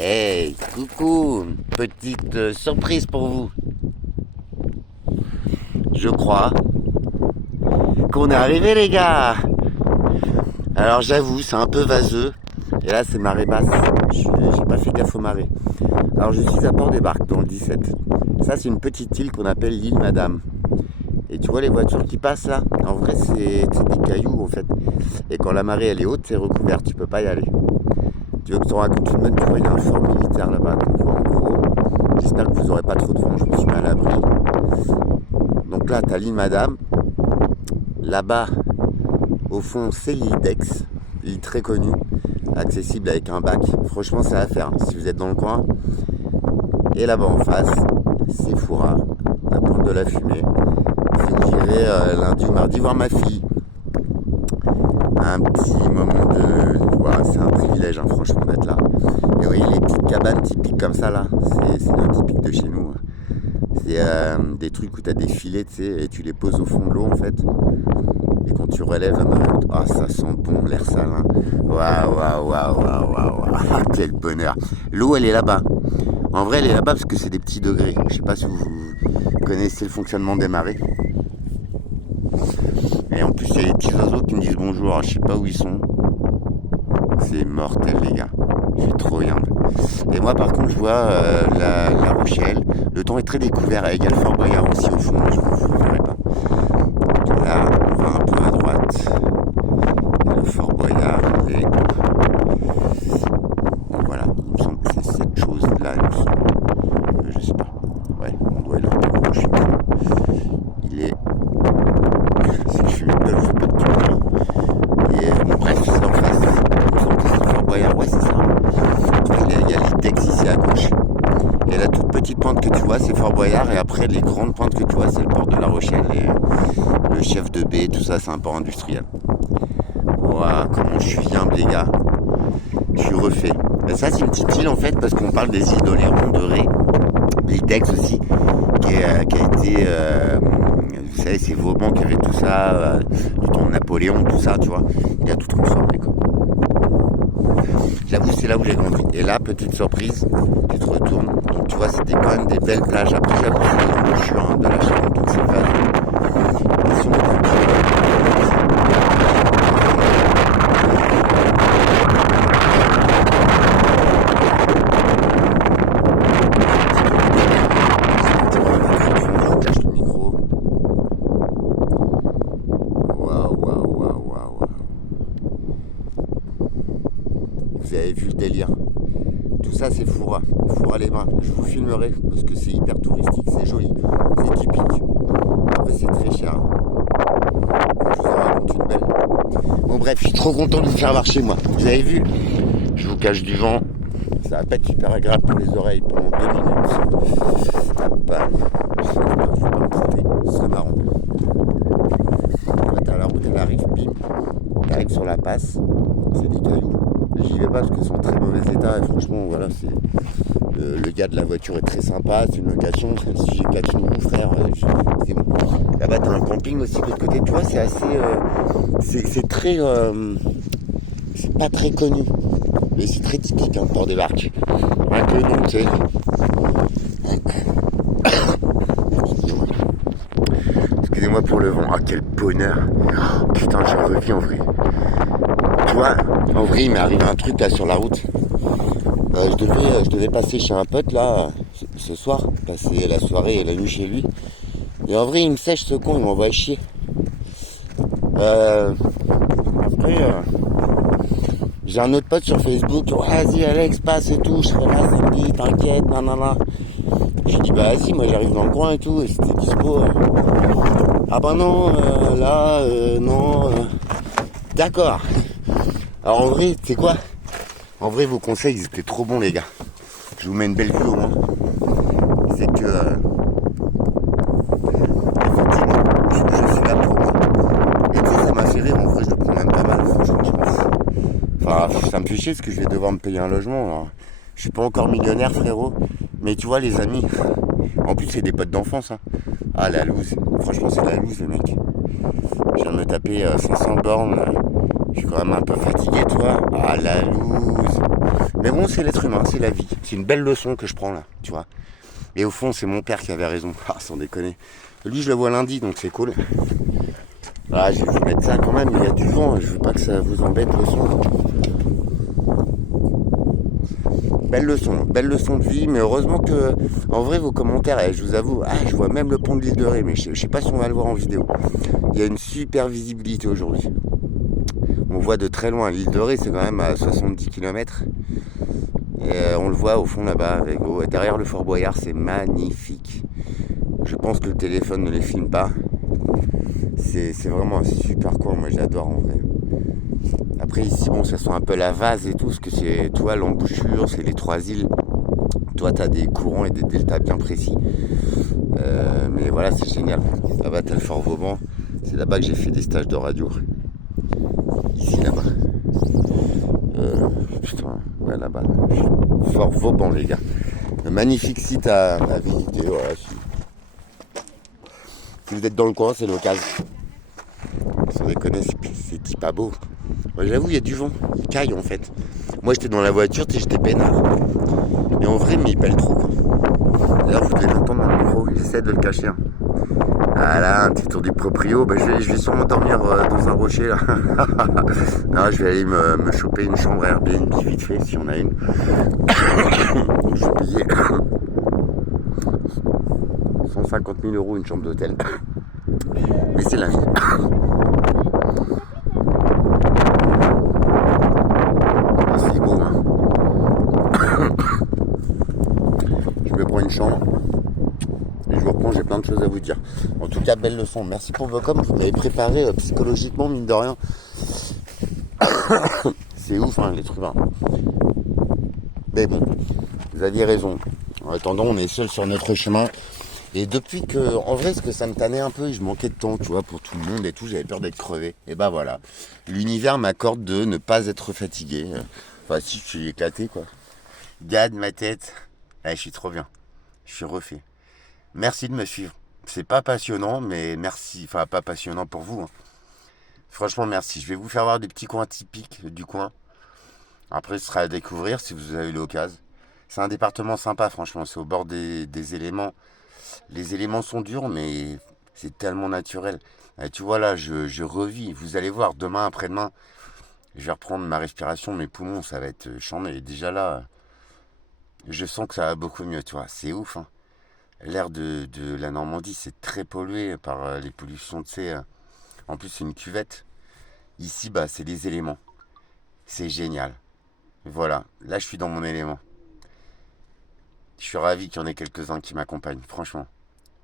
Hey, coucou, petite surprise pour vous. Je crois qu'on est arrivé les gars. Alors j'avoue, c'est un peu vaseux. Et là c'est marée basse. J'ai pas fait gaffe aux marées. Alors je suis à Port-des-Barques dans le 17. Ça c'est une petite île qu'on appelle l'île Madame. Et tu vois les voitures qui passent là, en vrai c'est des cailloux en fait. Et quand la marée elle est haute, c'est recouvert, tu peux pas y aller. Tu veux que je te raconte une bonne, tu vois, il y a un fort militaire là-bas qu'on voit en gros. J'espère que vous aurez pas trop de vent, je me suis mis à l'abri. Donc là, t'as l'île Madame. Là-bas, au fond, c'est l'île d'Aix, île très connue, accessible avec un bac. Franchement, c'est à faire hein, si vous êtes dans le coin. Et là-bas en face, c'est Fouras, la pointe de la fumée. Si vous irez lundi ou mardi voir ma fille, un petit moment de... Voilà, c'est un privilège, hein, franchement, d'être là. Et oui, les petites cabanes typiques comme ça, là, c'est le typique de chez nous. C'est des trucs où tu as des filets, tu sais, et tu les poses au fond de l'eau, en fait. Et quand tu relèves la marée, ah, ça sent bon, l'air salin. Waouh, waouh, waouh, waouh, waouh, quel bonheur. L'eau, elle est là-bas. En vrai, elle est là-bas parce que c'est des petits degrés. Je sais pas si vous connaissez le fonctionnement des marées. Et en plus, il y a les petits oiseaux qui me disent bonjour. Je sais pas où ils sont. C'est mortel, les gars. J'ai trop rien. Et moi, par contre, je vois la Rochelle. Le temps est très découvert. Il y a le Fort Boyard aussi au fond. Je ne vous verrai pas. Donc là, on va un peu à droite. Et le Fort Boyard, il est... Donc voilà, il me semble que c'est cette chose-là, il me semble. Je sais pas. Ouais, on doit aller un peu gros, je suis con. Il est... Si je suis une gueule, je fais pas de tout. Et bref, c'est en face. Il me semble que c'est le Fort Boyard. Ouais, c'est ça. Il y a l'Itex ici à gauche. Et la toute petite pointe que tu vois, c'est Fort Boyard. Et après, les grandes pointes que tu vois, c'est le port de La Rochelle. Et le chef de baie, tout ça, c'est un port industriel. Waouh, comment je suis humble, les gars. Je suis refait. Et ça, c'est une petite île, en fait, parce qu'on parle des îles d'Oléron, de Ré. L'Itex aussi, qui a été... vous savez, c'est Vauban qui avait tout ça, du temps de Napoléon, tout ça, tu vois. Il a tout transformé, quoi. J'avoue, c'est là où j'ai grandi. Et là, petite surprise, tu te retournes. Donc, tu vois, c'était quand même des belles plages. Après, j'avoue, c'est les embouchures hein, de la Charente, donc c'est pas... Ils sont je cache le micro. Waouh, waouh, waouh, waouh. Vous avez vu le délire. Tout ça c'est Fouras les Bains. Je vous filmerai parce que c'est hyper touristique, c'est joli, c'est typique. Après c'est très cher. Je vous en raconte une belle. Bon bref, je suis trop content de vous faire voir chez moi. Vous avez vu, je vous cache du vent. Ça va pas être super agréable pour les oreilles pendant 2 minutes. Hop. Je vais pas me couper, ce serait marrant. Là, la route elle arrive, bim. Elle arrive sur la passe, c'est des cailloux. J'y vais pas parce qu'ils sont en très mauvais état et franchement voilà c'est le gars de la voiture est très sympa, c'est une location, si j'ai 4 chez vous frère, c'est bon. Là-bas t'as un camping aussi de l'autre côté, tu vois c'est assez c'est très c'est pas très connu, mais c'est très typique hein, Port-des-Barques. Un peu donc tu sais. Excusez-moi pour le vent, ah quel bonheur. Oh, putain j'ai revu en vrai. Tu vois, en vrai, il m'est arrivé un truc là sur la route. Je devais passer chez un pote là ce soir, passer la soirée et la nuit chez lui. Et en vrai, il me sèche ce con, il m'envoie chier. Après, j'ai un autre pote sur Facebook. Vas-y, Alex, passe et tout. Je serai là samedi, t'inquiète, nanana. J'ai dit, bah vas-y, moi j'arrive dans le coin et tout. Et c'était dispo. Ah bah non, là, non. D'accord. Alors en vrai, tu sais quoi? En vrai, vos conseils, ils étaient trop bons, les gars. Je vous mets une belle vue au moins. C'est que... effectivement, je suis là pour moi. Et tu sais, ça m'a fait rire. En vrai, je le prends même pas mal, franchement, je pense. Enfin, ça me fait chier parce que je vais devoir me payer un logement. Alors, je suis pas encore millionnaire, frérot. Mais tu vois, les amis... En plus, c'est des potes d'enfance. Hein. Ah, la loose. Franchement, c'est la loose, le mec. Je viens de me taper 500 bornes. Je suis quand même un peu fatigué, toi. Ah, la loose. Mais bon, c'est l'être humain, c'est la vie. C'est une belle leçon que je prends là, tu vois. Et au fond, c'est mon père qui avait raison. Ah, sans déconner. Lui, je le vois lundi, donc c'est cool. Ah, je vais vous mettre ça quand même, il y a du vent, je veux pas que ça vous embête le son. Belle leçon de vie, mais heureusement que, en vrai, vos commentaires, je vous avoue, je vois même le pont de l'île de Ré, mais je sais pas si on va le voir en vidéo. Il y a une super visibilité aujourd'hui. On voit de très loin, l'île de Ré, c'est quand même à 70 km. Et on le voit au fond là-bas, derrière le Fort Boyard, c'est magnifique. Je pense que le téléphone ne les filme pas. C'est vraiment un super coin, moi j'adore en vrai. Après ici, bon, ça sent un peu la vase et tout, parce que c'est, toi, l'embouchure, c'est les 3 îles. Toi, t'as des courants et des deltas bien précis. Mais voilà, c'est génial. Là-bas, t'as le Fort Vauban. C'est là-bas que j'ai fait des stages de radio. Ici, là-bas. Putain, ouais, là-bas. Fort Vauban, les gars. Un magnifique site à visiter. Voilà. Si vous êtes dans le coin, c'est l'occasion. Sans déconner, c'est pas beau. Moi, j'avoue, il y a du vent. Il caille en fait. Moi, j'étais dans la voiture, j'étais peinard. Et en vrai, mais il pèle trop. Quoi. D'ailleurs, vous devez l'entendre dans le micro. J'essaie de le cacher. Hein. Voilà, un petit tour du proprio. Je vais sûrement dormir dans un rocher. Là. Non, je vais aller me choper une chambre Airbnb vite fait, si on a une. Je vais payer 150 000 € une chambre d'hôtel. Mais c'est la vie. C'est beau, hein. Je me prends une chambre et je vous reprends, j'ai plein de choses à vous dire. En tout cas, belle leçon. Merci pour vos coms. Vous m'avez préparé psychologiquement, mine de rien. C'est ouf, hein, l'être humain. Mais bon, vous aviez raison. En attendant, on est seul sur notre chemin. Et depuis que, en vrai, ce que ça me tannait un peu, je manquais de temps, tu vois, pour tout le monde et tout, j'avais peur d'être crevé. Et bah voilà, l'univers m'accorde de ne pas être fatigué. Enfin, si, je suis éclaté, quoi. Gade ma tête. Je suis trop bien. Je suis refait. Merci de me suivre. C'est pas passionnant, mais merci. Enfin, pas passionnant pour vous. Hein. Franchement, merci. Je vais vous faire voir des petits coins typiques du coin. Après, ce sera à découvrir si vous avez l'occasion. C'est un département sympa, franchement. C'est au bord des éléments. Les éléments sont durs, mais c'est tellement naturel. Et tu vois là, je revis. Vous allez voir, demain, après-demain, je vais reprendre ma respiration, mes poumons, ça va être chambé. Et déjà là, je sens que ça va beaucoup mieux, tu vois. C'est ouf. Hein. L'air de la Normandie, c'est très pollué par les pollutions, tu sais. En plus, c'est une cuvette. Ici, bah, c'est les éléments. C'est génial. Voilà, là, je suis dans mon élément. Je suis ravi qu'il y en ait quelques-uns qui m'accompagnent, franchement.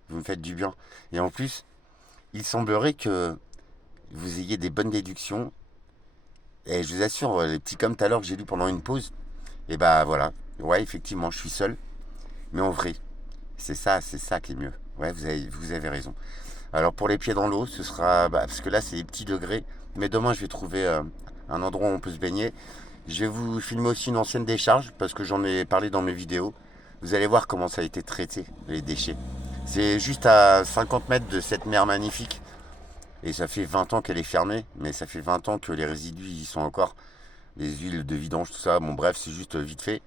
Vous me faites du bien. Et en plus, il semblerait que vous ayez des bonnes déductions. Et je vous assure, les petits comme tout à l'heure que j'ai lu pendant une pause, et bah voilà. Ouais, effectivement, je suis seul. Mais en vrai, c'est ça qui est mieux. Ouais, vous avez raison. Alors pour les pieds dans l'eau, ce sera... parce que là, c'est des petits degrés. Mais demain, je vais trouver un endroit où on peut se baigner. Je vais vous filmer aussi une ancienne décharge, parce que j'en ai parlé dans mes vidéos. Vous allez voir comment ça a été traité, les déchets. C'est juste à 50 mètres de cette mer magnifique. Et ça fait 20 ans qu'elle est fermée, mais ça fait 20 ans que les résidus y sont encore. Les huiles de vidange, tout ça. Bon bref, c'est juste vite fait.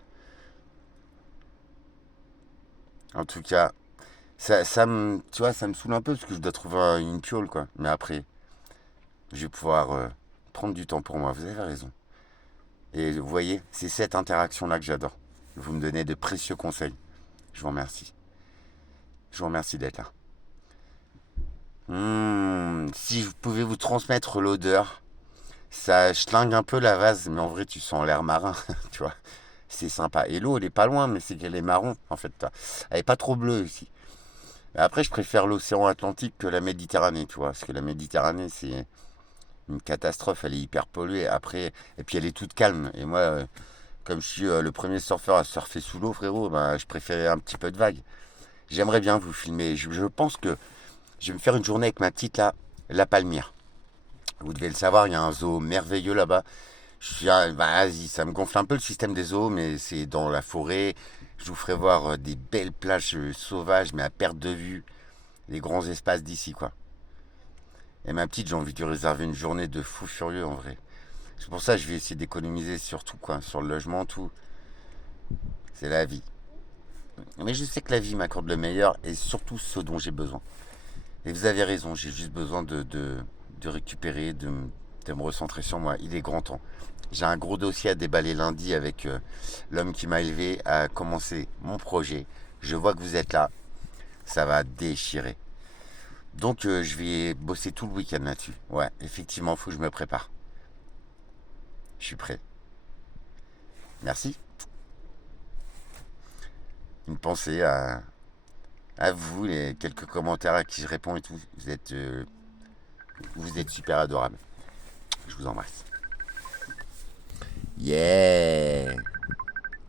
En tout cas, tu vois, ça me saoule un peu parce que je dois trouver une piole, quoi. Mais après, je vais pouvoir prendre du temps pour moi. Vous avez raison. Et vous voyez, c'est cette interaction-là que j'adore. Vous me donnez de précieux conseils. Je vous remercie. Je vous remercie d'être là. Si je pouvais vous transmettre l'odeur, ça schlingue un peu la vase, mais en vrai, tu sens l'air marin, tu vois. C'est sympa. Et l'eau, elle est pas loin, mais c'est qu'elle est marron, en fait. Elle est pas trop bleue ici. Après, je préfère l'océan Atlantique que la Méditerranée, tu vois. Parce que la Méditerranée, c'est une catastrophe. Elle est hyper polluée. Après, et puis elle est toute calme. Et moi, comme je suis le premier surfeur à surfer sous l'eau, frérot, je préférais un petit peu de vague. J'aimerais bien vous filmer. Je pense que je vais me faire une journée avec ma petite là, la Palmyre. Vous devez le savoir, il y a un zoo merveilleux là-bas. Vas-y, ça me gonfle un peu le système des zoos, mais c'est dans la forêt. Je vous ferai voir des belles plages sauvages, mais à perte de vue. Les grands espaces d'ici, quoi. Et ma petite, j'ai envie de lui réserver une journée de fou furieux, en vrai. C'est pour ça que je vais essayer d'économiser sur tout, quoi. Sur le logement, tout. C'est la vie. Mais je sais que la vie m'accorde le meilleur et surtout ce dont j'ai besoin. Et vous avez raison, j'ai juste besoin de récupérer, de me recentrer sur moi. Il est grand temps. J'ai un gros dossier à déballer lundi avec l'homme qui m'a élevé à commencer mon projet. Je vois que vous êtes là. Ça va déchirer. Donc je vais bosser tout le week-end là-dessus. Ouais, effectivement, il faut que je me prépare. Je suis prêt. Merci. Une pensée à vous, les quelques commentaires à qui je réponds et tout. Vous êtes super adorables. Je vous embrasse. Yeah!